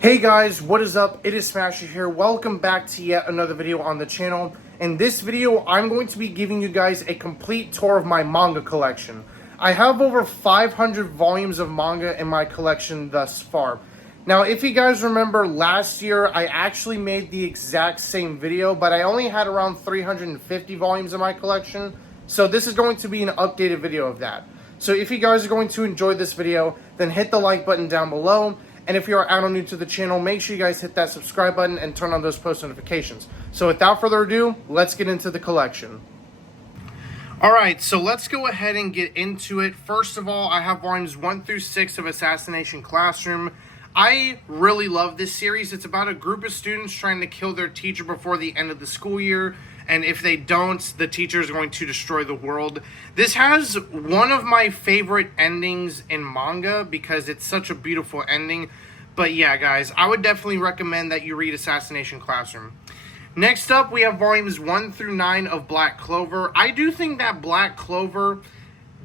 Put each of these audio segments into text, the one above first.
Hey guys, what is up? It is Smasher here. Welcome back to yet another video on the channel. In this video, I'm going to be giving you guys a complete tour of my manga collection. I have over 500 volumes of manga in my collection thus far. Now, if you guys remember last year, I actually made the exact same video, but I only had around 350 volumes in my collection. So this is going to be an updated video of that. So if you guys are going to enjoy this video, then hit the like button down below. And if you are new to the channel, make sure you guys hit that subscribe button and turn on those post notifications. So without further ado, let's get into the collection. Alright, so let's go ahead and get into it. First of all, I have volumes 1 through 6 of Assassination Classroom. I really love this series. It's about a group of students trying to kill their teacher before the end of the school year. And if they don't, the teacher is going to destroy the world. This has one of my favorite endings in manga because it's such a beautiful ending. But yeah, guys, I would definitely recommend that you read Assassination Classroom. Next up, we have volumes 1 through 9 of Black Clover. I do think that Black Clover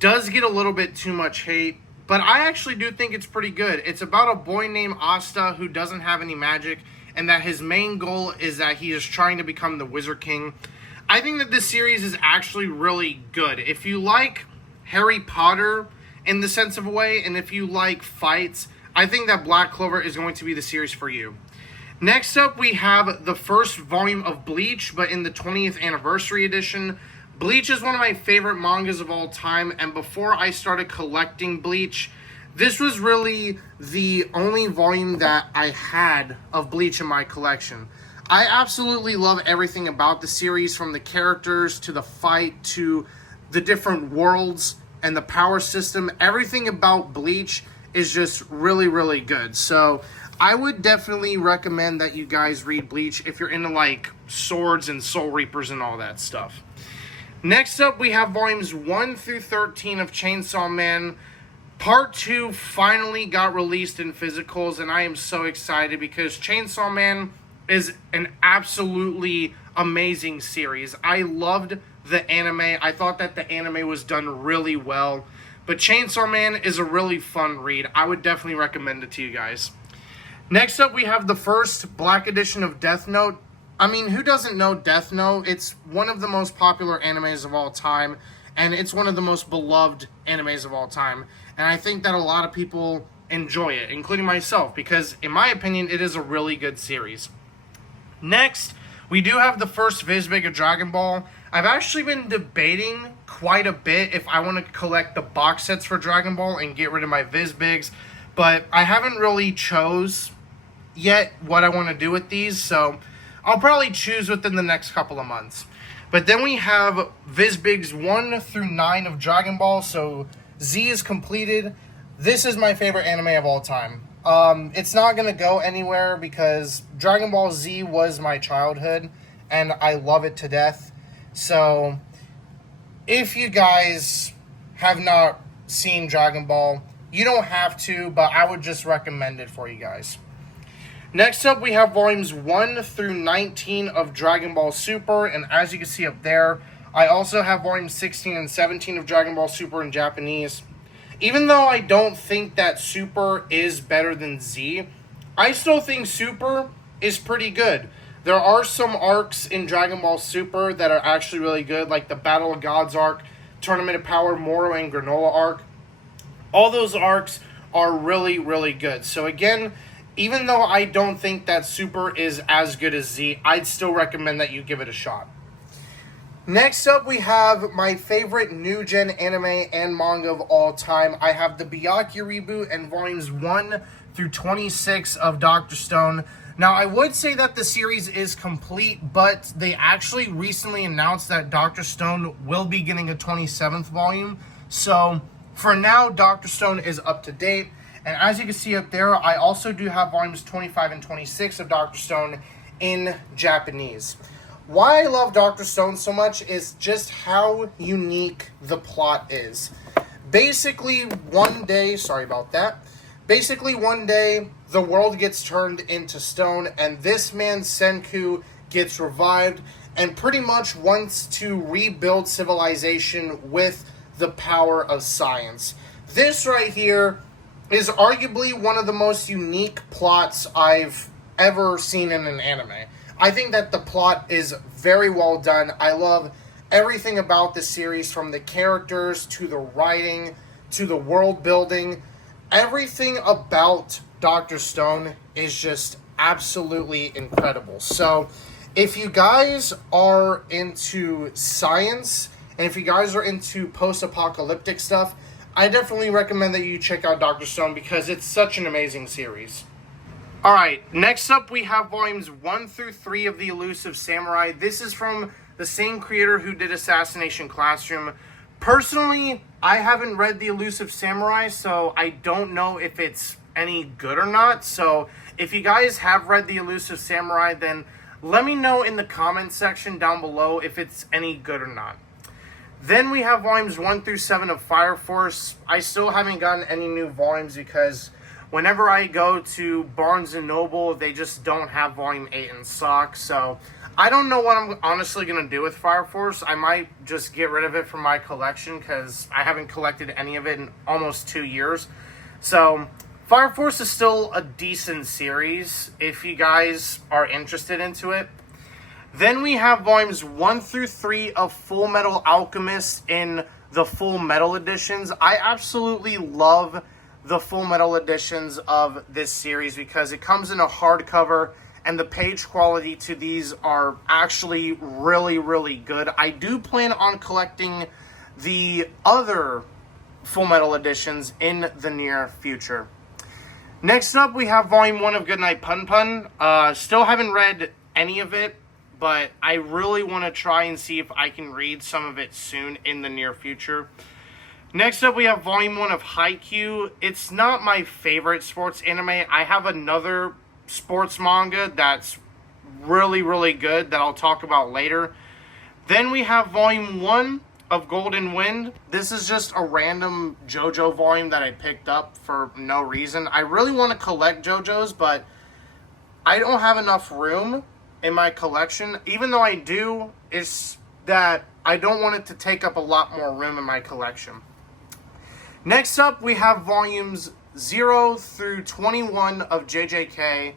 does get a little bit too much hate, but I actually do think it's pretty good. It's about a boy named Asta who doesn't have any magic, and that his main goal is that he is trying to become the Wizard King. I think that this series is actually really good. If you like Harry Potter in the sense of a way, and if you like fights, I think that Black Clover is going to be the series for you. Next up, we have the first volume of Bleach, but in the 20th anniversary edition. Bleach is one of my favorite mangas of all time, and before I started collecting Bleach, this was really the only volume that I had of Bleach in my collection. I absolutely love everything about the series, from the characters to the fight to the different worlds and the power system. Everything about Bleach is just really, really good. So I would definitely recommend that you guys read Bleach if you're into like swords and soul reapers and all that stuff. Next up, we have volumes 1 through 13 of Chainsaw Man. Part 2 finally got released in physicals, and I am so excited because Chainsaw Man is an absolutely amazing series. I loved the anime. I thought that the anime was done really well. But Chainsaw Man is a really fun read. I would definitely recommend it to you guys. Next up, we have the first Black edition of Death Note. I mean, who doesn't know Death Note? It's one of the most popular animes of all time, and it's one of the most beloved animes of all time. And I think that a lot of people enjoy it, including myself, because in my opinion, it is a really good series. Next, we do have the first Vizbig of Dragon Ball. I've actually been debating quite a bit if I want to collect the box sets for Dragon Ball and get rid of my Vizbigs, but I haven't really chose yet what I want to do with these, so I'll probably choose within the next couple of months. But then we have Vizbigs 1 through 9 of Dragon Ball, so Z is completed. This is my favorite anime of all time. It's not going to go anywhere because Dragon Ball Z was my childhood, and I love it to death. So, if you guys have not seen Dragon Ball, you don't have to, but I would just recommend it for you guys. Next up, we have volumes 1 through 19 of Dragon Ball Super, and as you can see up there, I also have volumes 16 and 17 of Dragon Ball Super in Japanese. Even though I don't think that Super is better than Z, I still think Super is pretty good. There are some arcs in Dragon Ball Super that are actually really good, like the Battle of Gods arc, Tournament of Power, Moro, and Granola arc. All those arcs are really, really good. So again, even though I don't think that Super is as good as Z, I'd still recommend that you give it a shot. Next up, we have my favorite new gen anime and manga of all time. I have the Byakuya reboot and volumes 1 through 26 of Dr. Stone. Now, I would say that the series is complete, but they actually recently announced that Dr. Stone will be getting a 27th volume. So, for now, Dr. Stone is up to date. And as you can see up there, I also do have volumes 25 and 26 of Dr. Stone in Japanese. Why I love Dr. Stone so much is just how unique the plot is. Basically, one day, the world gets turned into stone, and this man, Senku, gets revived and pretty much wants to rebuild civilization with the power of science. This right here is arguably one of the most unique plots I've ever seen in an anime. I think that the plot is very well done. I love everything about the series, from the characters to the writing to the world building. Everything about Dr. Stone is just absolutely incredible. So, if you guys are into science, and if you guys are into post-apocalyptic stuff, I definitely recommend that you check out Dr. Stone because it's such an amazing series. Alright, next up we have volumes 1 through 3 of The Elusive Samurai. This is from the same creator who did Assassination Classroom. Personally, I haven't read The Elusive Samurai, so I don't know if it's any good or not. So, if you guys have read The Elusive Samurai, then let me know in the comment section down below if it's any good or not. Then we have volumes 1 through 7 of Fire Force. I still haven't gotten any new volumes because whenever I go to Barnes & Noble, they just don't have volume 8 in stock. So I don't know what I'm honestly going to do with Fire Force. I might just get rid of it from my collection because I haven't collected any of it in almost 2 years. So Fire Force is still a decent series if you guys are interested into it. Then we have volumes 1 through 3 of Full Metal Alchemist in the Full Metal editions. I absolutely love the Full Metal editions of this series because it comes in a hardcover and the page quality to these are actually really, really good. I do plan on collecting the other Full Metal editions in the near future. Next up, we have volume 1 of Goodnight Pun Pun. Still haven't read any of it, but I really want to try and see if I can read some of it soon in the near future. Next up, we have volume 1 of Haikyuu. It's not my favorite sports anime. I have another sports manga that's really, really good that I'll talk about later. Then we have volume 1 of Golden Wind. This is just a random JoJo volume that I picked up for no reason. I really want to collect JoJo's, but I don't have enough room in my collection. Even though I do, it's that I don't want it to take up a lot more room in my collection. Next up, we have volumes 0 through 21 of JJK.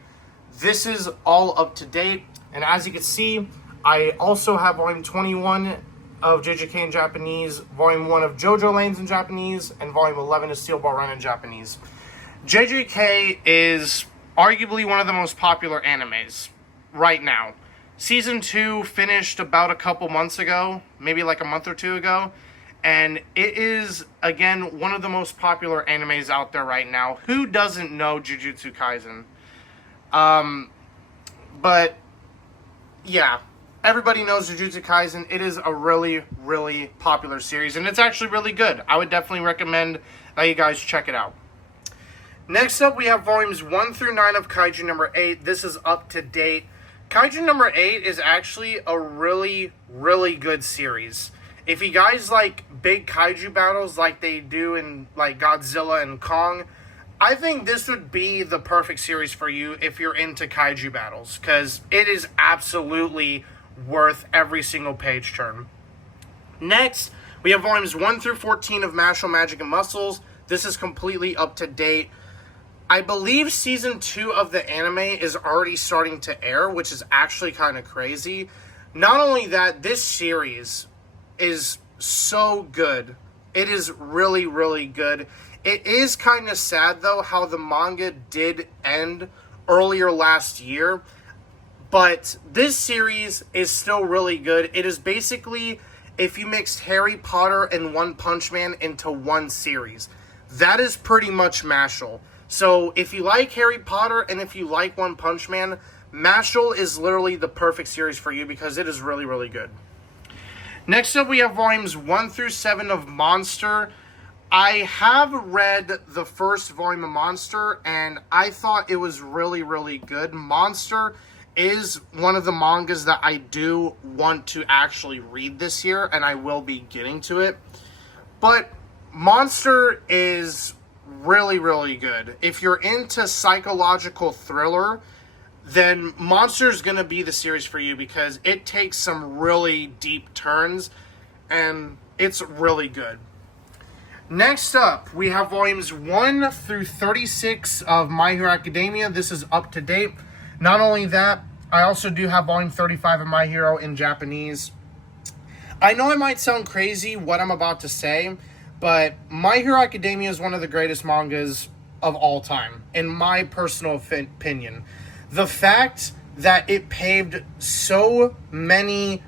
This is all up to date, and as you can see, I also have volume 21 of JJK in Japanese, volume 1 of JoJo Lanes in Japanese, and volume 11 of Steel Ball Run in Japanese. JJK is arguably one of the most popular animes right now. Season 2 finished about a couple months ago, maybe like a month or two ago, and it is, again, one of the most popular animes out there right now. Who doesn't know Jujutsu Kaisen? But, yeah, everybody knows Jujutsu Kaisen. It is a really, really popular series, and it's actually really good. I would definitely recommend that you guys check it out. Next up, we have volumes 1 through 9 of Kaiju number 8. This is up to date. Kaiju number 8 is actually a really, really good series. If you guys like big kaiju battles like they do in like Godzilla and Kong, I think this would be the perfect series for you if you're into kaiju battles, because it is absolutely worth every single page turn. Next, we have volumes 1 through 14 of Mashle, Magic, and Muscles. This is completely up to date. I believe season 2 of the anime is already starting to air, which is actually kind of crazy. Not only that, this series is so good. It is really, really good. It is kind of sad, though, how the manga did end earlier last year. But this series is still really good. It is basically if you mixed Harry Potter and One Punch Man into one series. That is pretty much Mashle. So if you like Harry Potter and if you like One Punch Man, Mashle is literally the perfect series for you because it is really, really good. Next up, we have volumes 1 through 7 of Monster. I have read the first volume of Monster, and I thought it was really, really good. Monster is one of the mangas that I do want to actually read this year, and I will be getting to it. But Monster is really, really good. If you're into psychological thriller, then Monster is going to be the series for you because it takes some really deep turns, and it's really good. Next up, we have volumes 1 through 36 of My Hero Academia. This is up to date. Not only that, I also do have volume 35 of My Hero in Japanese. I know it might sound crazy what I'm about to say, but My Hero Academia is one of the greatest mangas of all time, in my personal opinion. The fact that it paved so many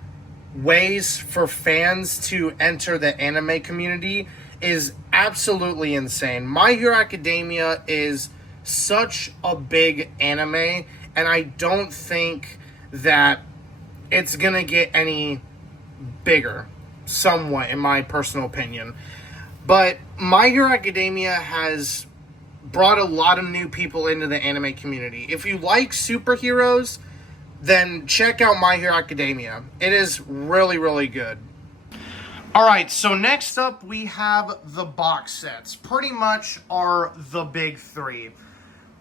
ways for fans to enter the anime community is absolutely insane. My Hero Academia is such a big anime, and I don't think that it's gonna get any bigger, somewhat, in my personal opinion. But My Hero Academia has brought a lot of new people into the anime community. If you like superheroes, then check out My Hero Academia. It is really, really good. Alright, so next up we have the box sets. Pretty much are the big three.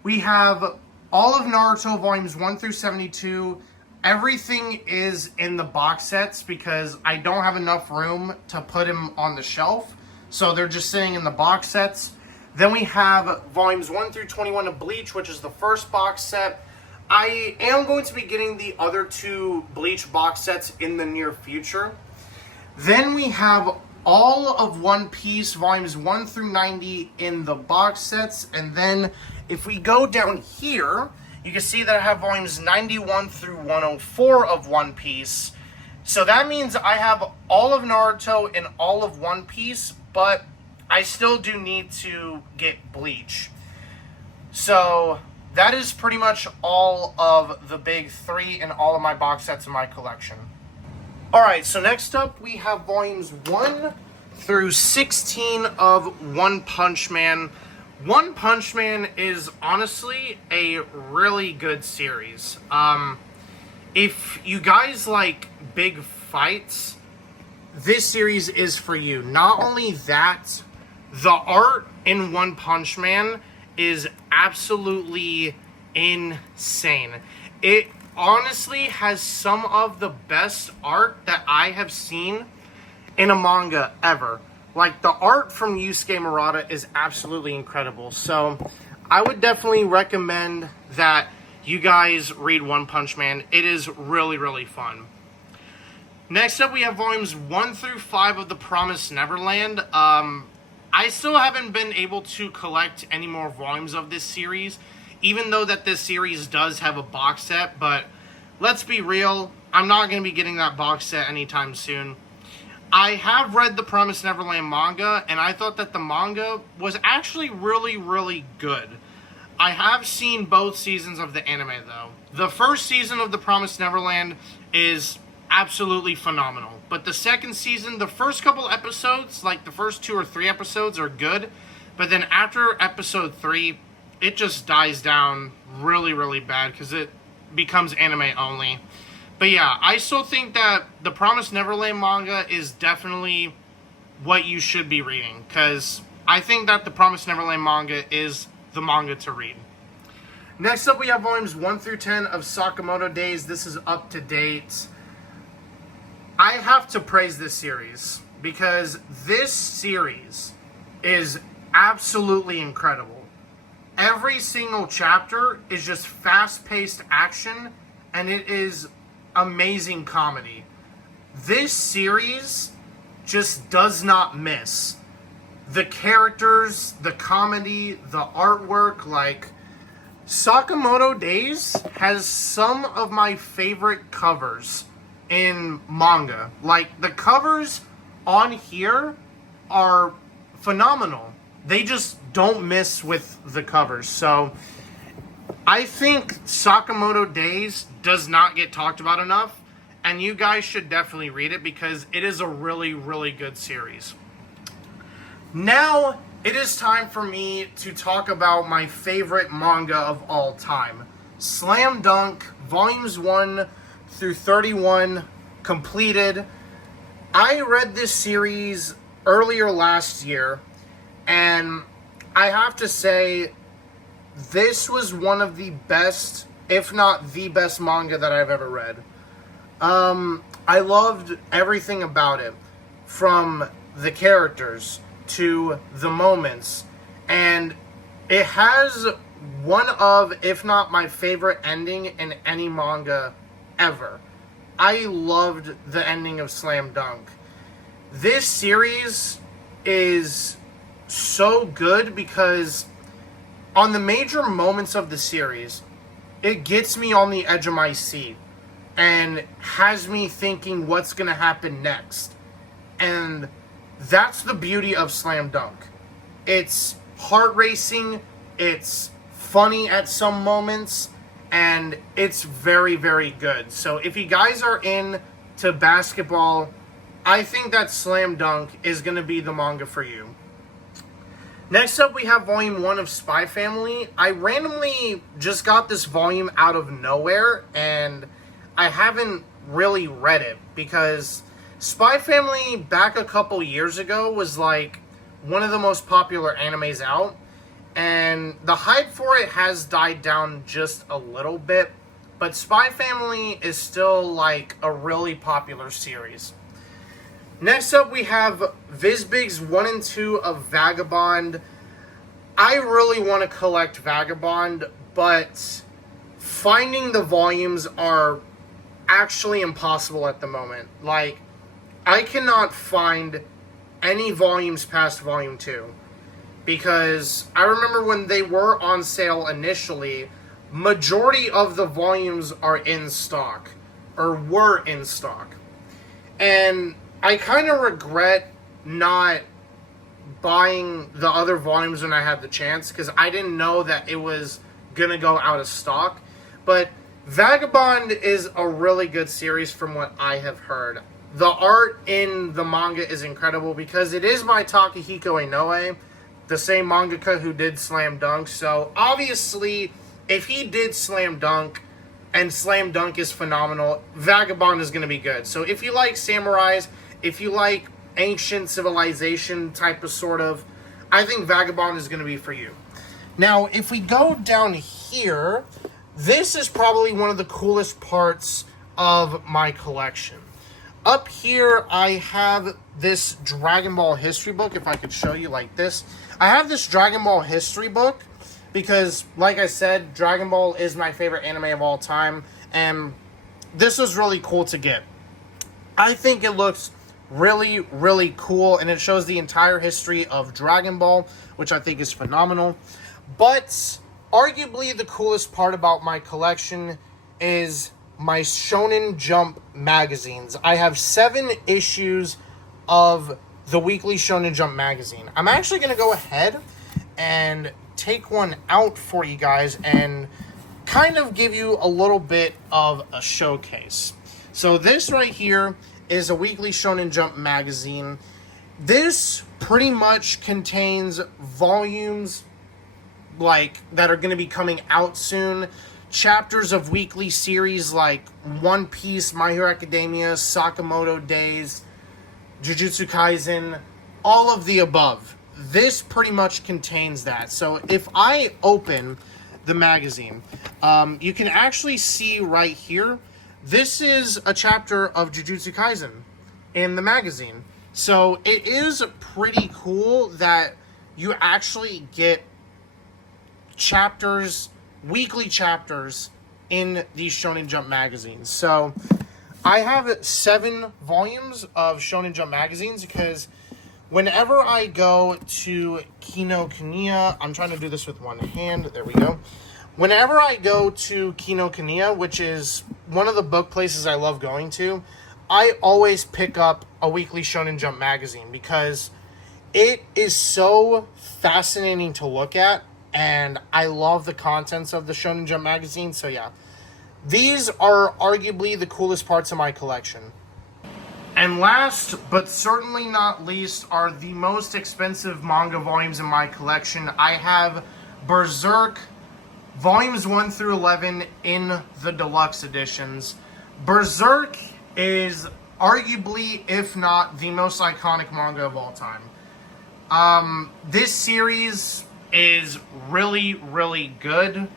We have all of Naruto volumes 1 through 72. Everything is in the box sets because I don't have enough room to put them on the shelf. So they're just sitting in the box sets. Then we have volumes 1 through 21 of Bleach, which is the first box set. I am going to be getting the other 2 Bleach box sets in the near future. Then we have all of One Piece, volumes 1 through 90 in the box sets. And then if we go down here, you can see that I have volumes 91 through 104 of One Piece. So that means I have all of Naruto and all of One Piece, but I still do need to get Bleach. So that is pretty much all of the big three in all of my box sets in my collection. Alright, so next up we have volumes 1 through 16 of One Punch Man. One Punch Man is honestly a really good series. If you guys like big fights, this series is for you. Not only that, the art in One Punch Man is absolutely insane. It honestly has some of the best art that I have seen in a manga ever. Like, the art from Yusuke Murata is absolutely incredible. So I would definitely recommend that you guys read One Punch Man. It is really, really fun. Next up, we have volumes 1 through 5 of The Promised Neverland. I still haven't been able to collect any more volumes of this series, even though that this series does have a box set. But let's be real, I'm not going to be getting that box set anytime soon. I have read the Promised Neverland manga, and I thought that the manga was actually really, really good. I have seen both seasons of the anime, though. The first season of The Promised Neverland is absolutely phenomenal. But the second season, the first couple episodes, like the first 2 or 3 episodes are good. But then after episode 3, it just dies down really, really bad because it becomes anime only. But yeah, I still think that the Promised Neverland manga is definitely what you should be reading. Because I think that the Promised Neverland manga is the manga to read. Next up, we have volumes 1 through 10 of Sakamoto Days. This is up to date. I have to praise this series because this series is absolutely incredible. Every single chapter is just fast-paced action, and it is amazing comedy. This series just does not miss. The characters, the comedy, the artwork, like Sakamoto Days has some of my favorite covers in manga. Like, the covers on here are phenomenal. They just don't miss with the covers. So I think Sakamoto Days does not get talked about enough, and you guys should definitely read it because it is a really, really good series. Now it is time for me to talk about my favorite manga of all time. Slam Dunk, volumes 1 through 31 completed. I read this series earlier last year, and I have to say, this was one of the best, if not the best manga that I've ever read. I loved everything about it. From the characters, to the moments. And it has one of, if not my favorite ending in any manga ever. I loved the ending of Slam Dunk. This series is so good because on the major moments of the series, it gets me on the edge of my seat and has me thinking what's going to happen next. And that's the beauty of Slam Dunk. It's heart racing, it's funny at some moments, and it's very, very good. So if you guys are into basketball, I think that Slam Dunk is going to be the manga for you. Next up, we have Volume 1 of Spy Family. I randomly just got this volume out of nowhere, and I haven't really read it, because Spy Family back a couple years ago was like one of the most popular animes out. And the hype for it has died down just a little bit, but Spy Family is still like a really popular series. Next up, we have Vizbig's 1 and 2 of Vagabond. I really want to collect Vagabond, but finding the volumes are actually impossible at the moment. Like, I cannot find any volumes past Volume 2. Because I remember when they were on sale initially, majority of the volumes are in stock, or were in stock. And I kind of regret not buying the other volumes when I had the chance, because I didn't know that it was going to go out of stock. But Vagabond is a really good series from what I have heard. The art in the manga is incredible because it is by Takahiko Inoue, the same mangaka who did Slam Dunk. So obviously, if he did Slam Dunk and Slam Dunk is phenomenal, Vagabond is going to be good. So if you like samurais, if you like ancient civilization type of sort of, I think Vagabond is going to be for you. Now, if we go down here, this is probably one of the coolest parts of my collection. Up here, I have this Dragon Ball history book, if I could show you like this. I have this Dragon Ball history book because, like I said, Dragon Ball is my favorite anime of all time, and this was really cool to get. I think it looks really, really cool, and it shows the entire history of Dragon Ball, which I think is phenomenal. But arguably the coolest part about my collection is my Shonen Jump magazines. I have 7 issues of the weekly Shonen Jump magazine. I'm actually going to go ahead and take one out for you guys and kind of give you a little bit of a showcase. So this right here is a weekly Shonen Jump magazine. This pretty much contains volumes like that are going to be coming out soon. Chapters of weekly series like One Piece, My Hero Academia, Sakamoto Days, Jujutsu Kaisen, all of the above. This pretty much contains that. So if I open the magazine, you can actually see right here, this is a chapter of Jujutsu Kaisen in the magazine. So it is pretty cool that you actually get chapters, weekly chapters in these Shonen Jump magazines. So I have 7 volumes of Shonen Jump magazines because whenever I go to Kinokuniya, I'm trying to do this with one hand, there we go. Whenever I go to Kinokuniya, which is one of the book places I love going to, I always pick up a weekly Shonen Jump magazine because it is so fascinating to look at, and I love the contents of the Shonen Jump magazine. So yeah, these are arguably the coolest parts of my collection. And last, but certainly not least, are the most expensive manga volumes in my collection. I have Berserk volumes 1 through 11 in the deluxe editions. Berserk is arguably, if not the most iconic manga of all time. This series is really, really good.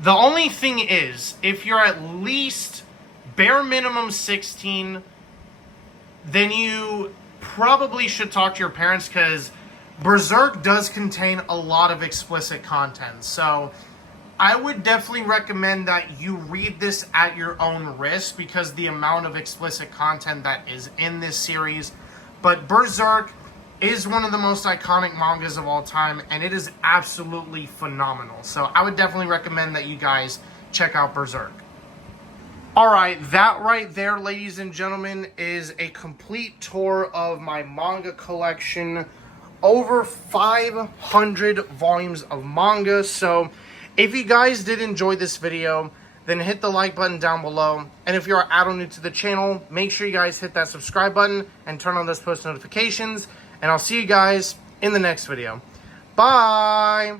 The only thing is, if you're at least bare minimum 16, then you probably should talk to your parents because Berserk does contain a lot of explicit content. So I would definitely recommend that you read this at your own risk because the amount of explicit content that is in this series. But Berserk is one of the most iconic mangas of all time, and it is absolutely phenomenal. So I would definitely recommend that you guys check out Berserk. Alright, that right there, ladies and gentlemen, is a complete tour of my manga collection. Over 500 volumes of manga. So if you guys did enjoy this video, then hit the like button down below. And if you're new to the channel, make sure you guys hit that subscribe button and turn on those post notifications. And I'll see you guys in the next video. Bye!